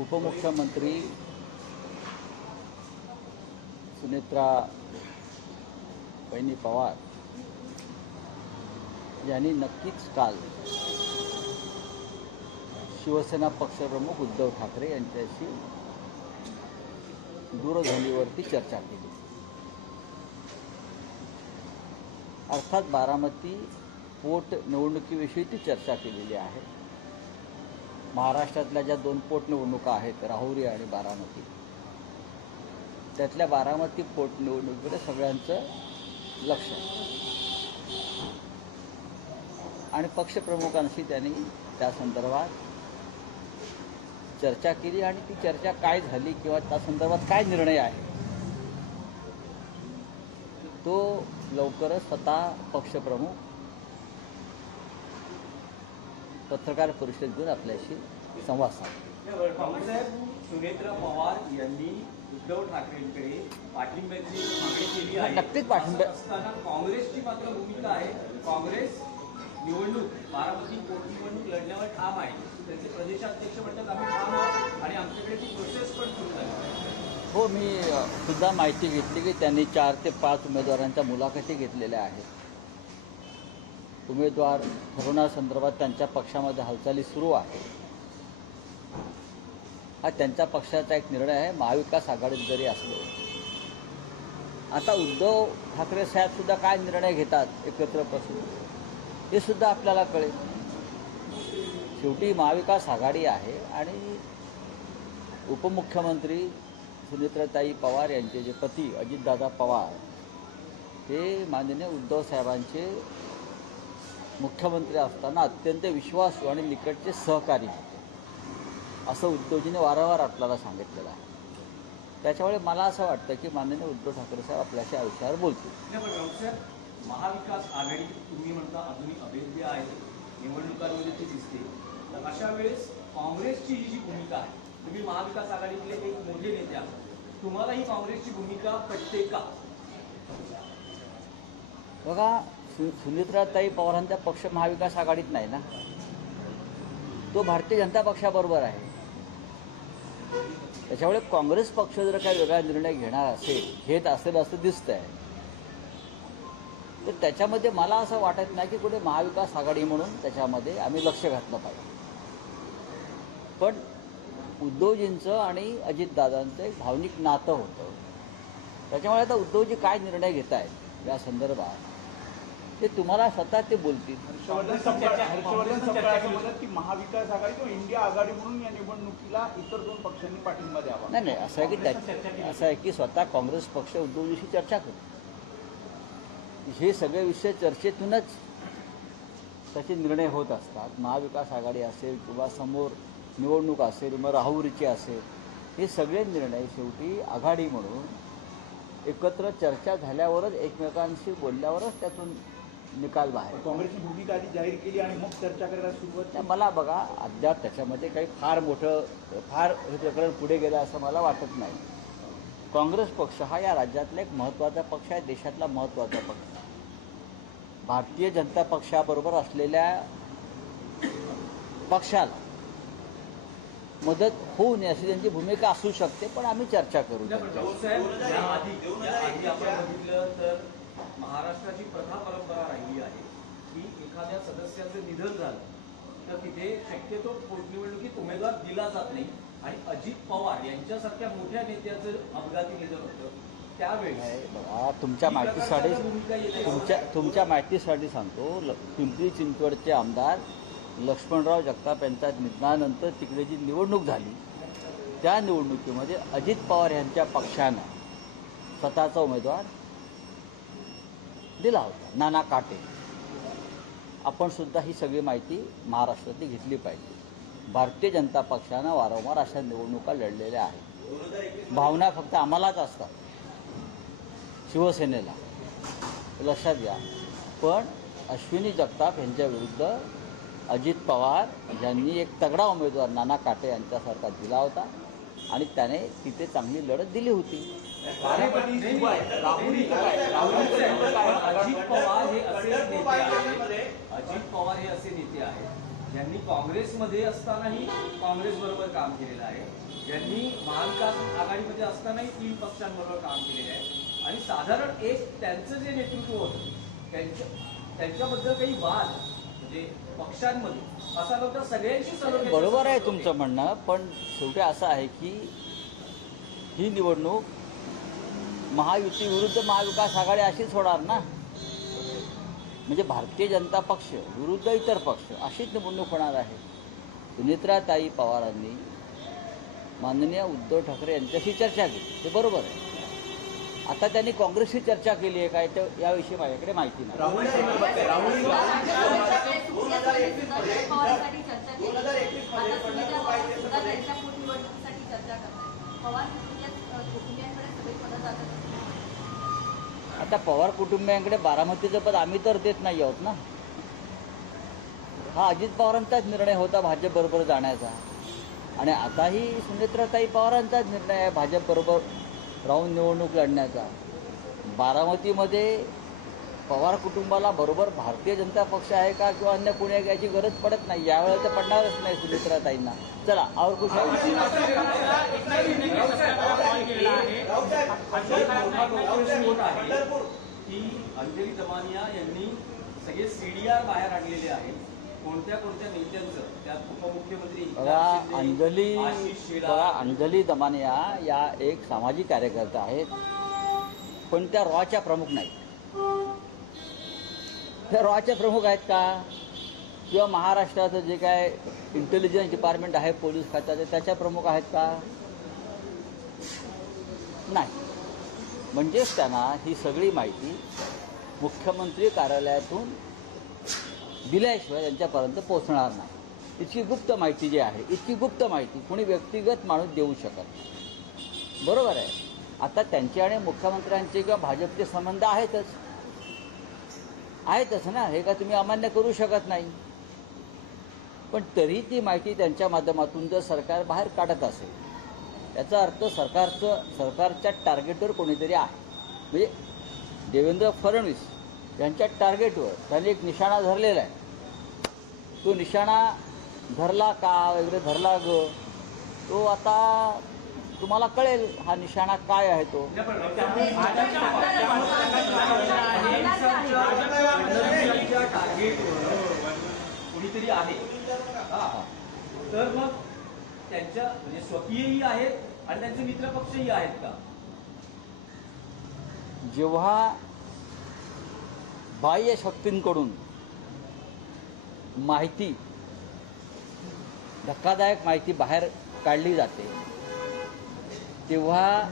उपमुख्यमंत्री सुनेत्रा वहिनी पवार यांनी नक्कीच काल शिवसेना पक्षप्रमुख उद्धव ठाकरे यांच्याशी दूरध्वनीवरती चर्चा केली। अर्थात बारामती पोट निवडणुकीविषयी ती चर्चा केलेली आहे। महाराष्ट्रातल्या ज्या दोन पोट निवडणुका आहेत, राहुरी आणि बारामती, त्यातल्या बारामती पोट निवडणुकीकडे सगळ्यांचं लक्ष आहे आणि पक्षप्रमुखांशी त्यांनी त्या संदर्भात चर्चा केली आणि ती चर्चा काय झाली किंवा त्या संदर्भात काय निर्णय आहे तो लवकरच स्वतः पक्षप्रमुख पत्रकार परिषद घेऊन आपल्याशी संवाद साधला। सुनेत्रा पवार यांनी उद्धव ठाकरेंकडे पाठिंब्याची मागणी केली आहे। नक्कीच पाठिंबा असताना काँग्रेसची मात्र भूमिका आहे, काँग्रेस निवडणूक बारामती पोटनिवडणूक लढण्यावर ठाम आहे। त्यांचे प्रदेशाध्यक्ष म्हणतात आम्ही ठाम आहोत आणि आमच्याकडे ती प्रोसेस पण सुरू झाली। हो, मी सुद्धा माहिती घेतली की त्यांनी 4 ते 5 उमेदवारांच्या मुलाखती घेतलेल्या आहेत। उमेदवार ठरवण्यासंदर्भात त्यांच्या पक्षामध्ये हालचाली सुरू आहे। हा त्यांच्या पक्षाचा एक निर्णय आहे। महाविकास आघाडीत जरी असलो, आता उद्धव ठाकरे साहेब सुद्धा काय निर्णय घेतात एकत्र बसून हे सुद्धा आपल्याला कळेल। शेवटी महाविकास आघाडी आहे आणि उपमुख्यमंत्री सुनेत्राताई पवार यांचे जे पती अजितदादा पवार हे माननीय उद्धव साहेबांचे मुख्यमंत्री असताना अत्यंत विश्वासू आणि निकटचे सहकारी होते, असं उद्धवजीने वारंवार आपल्याला सांगितलेलं आहे। त्याच्यामुळे मला असं वाटतं की माननीय उद्धव ठाकरे साहेब आपल्याशी या विषयावर बोलतील। महाविकास आघाडी तुम्ही म्हणता अजूनही अभेद्य आहे, निवडणुकांमध्ये ती दिसते, तर अशा वेळेस काँग्रेसची ही जी भूमिका आहे, तुम्ही महाविकास आघाडीतले एक मोठे नेते आहात, तुम्हाला ही काँग्रेसची भूमिका पटते का? बघा, सुनेत्राताई पवारांचा पक्ष महाविकास आघाडीत नाही ना, तो भारतीय जनता पक्षाबरोबर आहे। त्याच्यामुळे काँग्रेस पक्ष जर काही वेगळा निर्णय घेत असेल असं दिसतंय, तर त्याच्यामध्ये मला असं वाटत नाही की कुठे महाविकास आघाडी म्हणून त्याच्यामध्ये आम्ही लक्ष घातलं पाहिजे। पण उद्धवजींचं आणि अजितदादांचं एक भावनिक नातं होतं, त्याच्यामुळे आता उद्धवजी काय निर्णय घेत आहेत या संदर्भात ते तुम्हाला स्वतः ते बोलतील। की महाविकास आघाडी किंवा इंडिया आघाडी म्हणून या निवडणुकीला इतर 2 पक्षांनी पाठिंबा द्यावा। नाही, असं आहे की स्वतः काँग्रेस पक्ष उद्धवजीशी चर्चा करू। हे सगळे विषय चर्चेतूनच त्याचे निर्णय होत असतात। महाविकास आघाडी असेल किंवा समोर निवडणूक असेल, मग राहुरीची असेल, हे सगळे निर्णय शेवटी आघाडी म्हणून एकत्र चर्चा झाल्यावरच, एकमेकांशी बोलल्यावरच त्यातून निकाल बाहेर। काँग्रेसची भूमिका आधी जाहीर केली आणि मग चर्चा करायला सुरुवात। मला बघा, अद्याप त्याच्यामध्ये काही फार हे प्रकरण पुढे गेलं असं मला वाटत नाही। काँग्रेस पक्ष हा या राज्यातला एक महत्त्वाचा पक्ष आहे, देशातला महत्त्वाचा पक्ष। भारतीय जनता पक्षाबरोबर असलेल्या पक्षाला मदत होऊ नये अशी त्यांची भूमिका असू शकते, पण आम्ही चर्चा करू। महाराष्ट्राची प्रथा परंपरा राहिली आहे की एखाद्या सदस्याचं निधन झालं तर तिथे शक्यतो पोटनिवडणुकीत उमेदवार दिला जात नाही, आणि अजित पवार यांच्यासारख्या मोठ्या नेत्याचं अपघाती निधन होतं त्यावेळेस बघा, तुमच्या माहितीसाठी सांगतो, पिंपरी चिंचवडचे आमदार लक्ष्मणराव जगताप यांच्या निधनानंतर तिकडे जी निवडणूक झाली, त्या निवडणुकीमध्ये अजित पवार यांच्या पक्षानं स्वतःचा उमेदवार दिला होता, नाना काटे। आपण सुद्धा ही सगळी माहिती महाराष्ट्रातली घेतली पाहिजे। भारतीय जनता पक्षानं वारंवार अशा निवडणुका लढलेल्या आहेत। भावना फक्त आम्हालाच असतात, शिवसेनेला, लक्षात घ्या। पण अश्विनी जगताप यांच्या विरुद्ध अजित पवार यांनी एक तगडा उमेदवार नाना काटे यांच्यासारखा दिला होता आणि त्याने तिथे चांगली लढत दिली होती। अजित पवार हे असे नेते आहेत ज्यांनी काँग्रेसमध्ये असतानाही काँग्रेस बरोबर काम केलेलं आहे, ज्यांनी महाविकास आघाडीमध्ये असतानाही 3 पक्षांबरोबर काम केलेलं आहे आणि साधारण एक त्यांचं जे नेतृत्व होतं त्यांच्याबद्दल काही वाद म्हणजे पक्षांमध्ये असा नव्हता, सगळ्यांशी सलोख्याचा बरोबर आहे संपर्क तुमचं होते. म्हणणं, पण शेवटी असं आहे की ही निवडणूक महायुती विरुद्ध महाविकास आघाडी अशीच होणार ना. म्हणजे भारतीय जनता पक्ष विरुद्ध इतर पक्ष अशीच निवडणूक होणार आहे. सुनेत्राताई पवारांनी माननीय उद्धव ठाकरे यांच्याशी चर्चा केली, ते बरोबर आहे. आता त्यांनी काँग्रेसशी चर्चा केली आहे काय, तर याविषयी माझ्याकडे माहिती नाही. पवारांसाठी चर्चा केली. आता सुनेत्रा पवार सुद्धा त्यांच्या पोटनिवडणुकीसाठी चर्चा करतायत. पवार कुटुंबियांकडे सगळी पदं जातात. आता पवार कुटुंबियांकडे बारामतीचं पद आम्ही तर देत नाही आहोत ना. हा अजित पवारांचाच निर्णय होता भाजपबरोबर जाण्याचा, आणि आताही सुनेत्राताई पवारांचाच निर्णय आहे भाजपबरोबर राहून निवडणूक लढण्याचा. बारामतीमध्ये पवार कुटुंबाला बरोबर भारतीय जनता पक्ष आहे का किंवा अन्य कोणी आहे याची गरज पडत नाही. यावेळेला तर पडणारच नाही सुनेत्राताईंना. चला और कुछ आहे? की अंजली दमानिया यांनी सगळे CDR बाहेर आणलेले आहेत. कोणत्या नेत्यांचं, त्यात उपमुख्यमंत्री बघा, आशिष शेलार, अंजली दमानिया या एक सामाजिक कार्यकर्ता आहेत, पण त्या रॉच्या प्रमुख नाहीत. त्या रॉच्या प्रमुख आहेत का, किंवा महाराष्ट्राचं जे काय इंटेलिजन्स डिपार्टमेंट आहे पोलीस खात्याचं त्याच्या प्रमुख आहेत का? नाही. म्हणजेच त्यांना ही सगळी माहिती मुख्यमंत्री कार्यालयातून दिल्याशिवाय त्यांच्यापर्यंत पोहोचणार नाही. इतकी गुप्त माहिती जी आहे, इतकी गुप्त माहिती कोणी व्यक्तिगत माणूस देऊ शकत नाही. बरोबर आहे. आता त्यांचे आणि मुख्यमंत्र्यांचे किंवा भाजपचे संबंध आहेतच ना, हे का तुम्ही अमान्य करू शकत नाही. पण तरी ती माहिती त्यांच्या माध्यमातून जर सरकार बाहेर काढत असेल, याचा अर्थ सरकारच्या टार्गेटवर कोणीतरी आहे. म्हणजे देवेंद्र फडणवीस यांच्या टार्गेटवर त्यांनी एक निशाणा धरलेला आहे. तो निशाणा धरला का वगैरे धरला तो आता तुम्हाला कळेल हा निशाणा काय आहे तो. कुणीतरी आहे तर मग त्यांच्या म्हणजे स्वकीयही आहेत आणि त्यांचे मित्रपक्षही आहेत का? जेव्हा बाह्य शक्तींकडून माहिती, धक्कादायक माहिती बाहेर काढली जाते, तेव्हा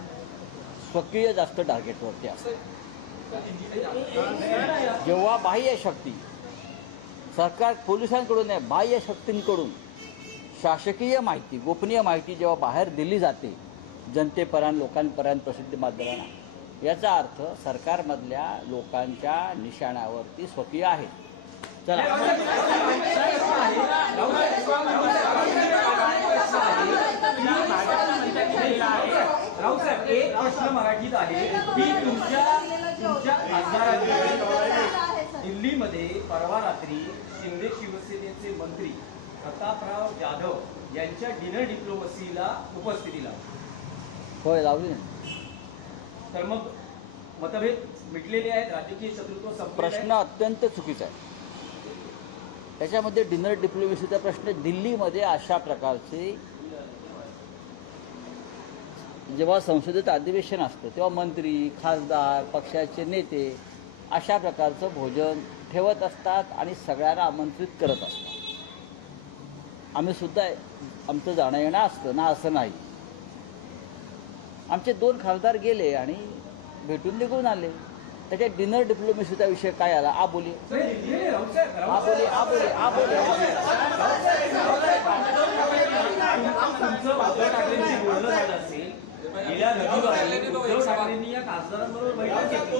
स्वकीय जास्त टार्गेटवरती असते. जेव्हा बाह्य शक्ती, सरकार पोलिसांकडून नाही, बाह्य शक्तींकडून शासकीय माहिती, गोपनीय माहिती जेव्हा बाहेर दिली जाते जनतेपर्यंत, लोकांपर्यंत, प्रसिद्धी माध्यमांना, याचा अर्थ सरकारमधल्या लोकांच्या निशाण्यावरती स्वकीय आहे. चला, राऊसाहेब, एक प्रश्न मराठीत आहे की तुमच्या खासदारांनी दिल्लीमध्ये परवा रात्री शिंदे शिवसेनेचे मंत्री प्रतापराव जाधव यांच्या डिनर डिप्लोमसीला उपस्थिती लावली. होय, लावली ना. तर मग मतभेद मिटलेले आहेत, राजकीय शत्रुत्व संपलेलं प्रश्न अत्यंत चुकीचा आहे. त्याच्यामध्ये डिनर डिप्लोमसीचा प्रश्न, दिल्लीमध्ये अशा प्रकारचे जेव्हा संसदेचं अधिवेशन असतं तेव्हा मंत्री, खासदार, पक्षाचे नेते अशा प्रकारचं भोजन ठेवत असतात आणि सगळ्यांना आमंत्रित करत असतात. आम्ही सुद्धा आमचं जाणं येणं असतं ना, असं नाही. आमचे 2 खासदार गेले आणि भेटून निघून आले. त्याच्यात डिनर डिप्लोमसीचा विषय काय आला? आ बोली गेल्या रविवारी उद्धव ठाकरेंनी या खासदारांबरोबर बैठक घेतली,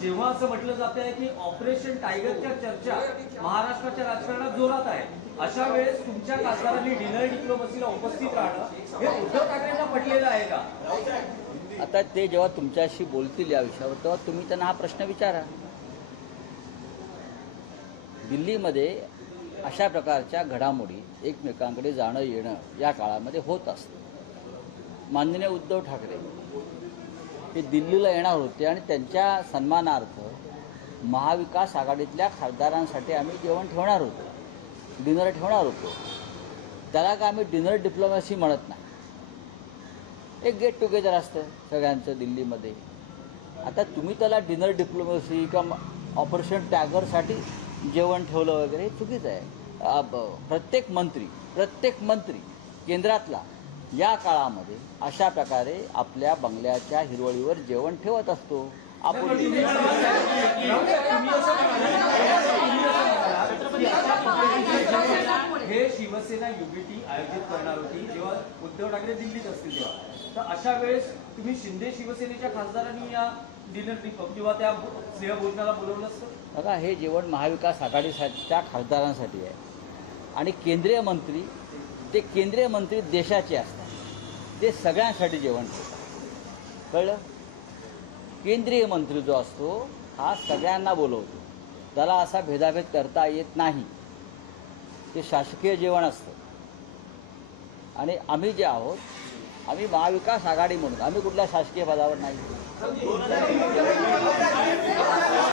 जेव्हा असं म्हटलं जात आहे की ऑपरेशन टायगरच्या चर्चा महाराष्ट्राच्या राजकारणात जोरात आहे, अशा वेळेस तुमच्या खासदारांनी डिनर डिप्लोमसीला उपस्थित राहणं हे उद्धव ठाकरेंना पटलेलं आहे का? आता ते जेव्हा तुमच्याशी बोलतील या विषयावर तेव्हा तुम्ही त्यांना हा प्रश्न विचारा. दिल्लीमध्ये अशा प्रकारच्या घडामोडी एकमेकांकडे जाणं येणं या काळामध्ये होत असतं. माननीय उद्धव ठाकरे हे दिल्लीला येणार होते आणि त्यांच्या सन्मानार्थ महाविकास आघाडीतल्या खासदारांसाठी आम्ही जेवण ठेवणार होतो, डिनर ठेवणार होतो. त्याला का आम्ही डिनर डिप्लोमॅसी म्हणत नाही, एक गेट टुगेदर असतं सगळ्यांचं दिल्लीमध्ये. आता तुम्ही त्याला डिनर डिप्लोमॅसी किंवा ऑपरेशन टॅगरसाठी जेवण ठेवलं वगैरे हे चुकीचं आहे. प्रत्येक मंत्री केंद्रातला या काळामध्ये अशा प्रकारे आपल्या बंगल्याच्या हिरवळीवर जेवण ठेवत असतो. आपण हे शिवसेना युबीटी आयोजित करणार होती जेव्हा उद्धव ठाकरे दिल्लीत असतील तेव्हा, तर अशा वेळेस तुम्ही शिंदे शिवसेनेच्या खासदारांनी या डिनर किंवा त्या स्नेहभोजनाला बोलवलं असतं? बघा, हे जेवण महाविकास आघाडीच्या खासदारांसाठी आहे आणि केंद्रीय मंत्री देशाचे असतात, ते सगळ्यांसाठी जेवण ठेवतात. कळलं? केंद्रीय मंत्री जो असतो हा सगळ्यांना बोलवतो, त्याला असा भेदाभेद करता येत नाही. ते शासकीय जेवण असतं. आणि आम्ही जे आहोत, आम्ही महाविकास आघाडी म्हणून, आम्ही कुठल्या शासकीय पदावर नाही.